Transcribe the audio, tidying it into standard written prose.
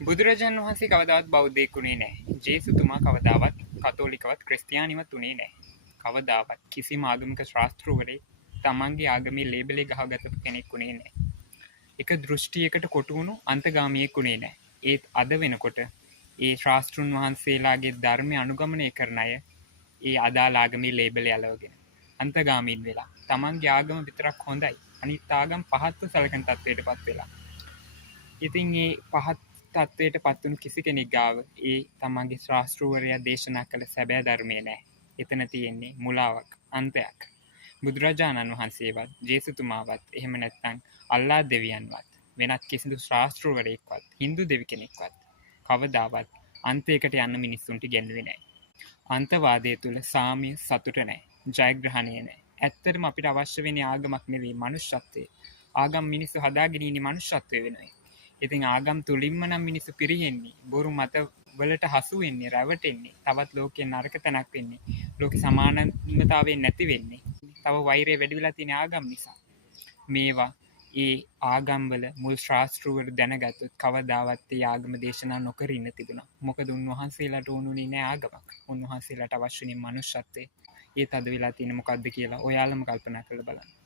බුදුරජාණන් වහන්සේ කවදාවත් බෞද්ධයෙක් වුණේ නැහැ. ජේසුතුමා කවදාවත් කතෝලිකවත් ක්‍රිස්තියානිවත් වුණේ නැහැ. කවදාවත් කිසිම ආගමික ශාස්තෘවරයෙක් තමන්ගේ ආගමේ ලේබලේ ගහගත්තු කෙනෙක් වුණේ නැහැ. එක දෘෂ්ටියකට කොටු වුණු අන්තගාමියෙක් වුණේ නැහැ. ඒත් අද වෙනකොට ඒ ශාස්තෘන් වහන්සේලාගේ ධර්මය අනුගමනය කරන අය ඒ අදාළ ආගමේ ලේබලේ අලවගෙන අන්තගාමීන් වෙලා තමන්ගේ ආගම විතරක් හොඳයි අනිත් ආගම් පහත්ව සැලකෙන තත්ත්වයට පත් වෙලා. ඉතින් ඒ පහත් තත්ත්වයට පත්වුණු කිසි කෙනෙක් ගාව ඒ තමන්ගේ ශාස්තෘවරයා දේශනා කළ සැබෑ ධර්මය නැහැ. එතන තියෙන්නේ මුලාවක්, අන්තයක්. බුදුරජාණන් වහන්සේවත්, ජේසුතුමාවත්, එහෙම නැත්නම් අල්ලා දෙවියන්වත්, වෙනත් කිසිදු ශාස්තෘවරයෙක්වත්, හින්දු දෙවි කෙනෙක්වත් කවදාවත් අන්තයකට යන්න මිනිස්සුන්ට ඉගැන්වුවේ නැහැ. අන්තවාදය තුළ සාමය, සතුට නැහැ, ජයග්‍රහණය නැහැ. ඇත්තටම අපිට අවශ්‍ය වෙන්නේ ආගමක් නෙවෙයි, මනුෂ්‍යත්වය. ආගම් මිනිස්සු හදාගෙන ඉන්නේ මනුෂ්‍යත්වය වෙනුවෙන්. ඉතින් ආගම් තුලින්ම නම් මිනිස්සු පිරිහෙන්නේ, බොරු මත වලට හසු වෙන්නේ, රැවටෙන්නේ, තවත් ලෝකේ නරක තැනක් වෙන්නේ, ලෝකේ සමානතාවය නැති වෙන්නේ. තව වෛරය වැඩි වෙලා තියෙන ආගම් නිසා. මේවා ඒ ආගම්වල මුල් ශාස්තෘවරු දැනගත්තොත් කවදාවත් ඒ ආගම දේශනා නොකර ඉන්න තිබුණා. මොකද උන්වහන්සේලාට ඕනුනේ නෑ ආගමක්. උන්වහන්සේලාට අවශ්‍යනේ මනුෂ්‍යත්වය. ඒ තද වෙලා තියෙන මොකද්ද කියලා ඔයාලම කල්පනා කරලා බලන්න.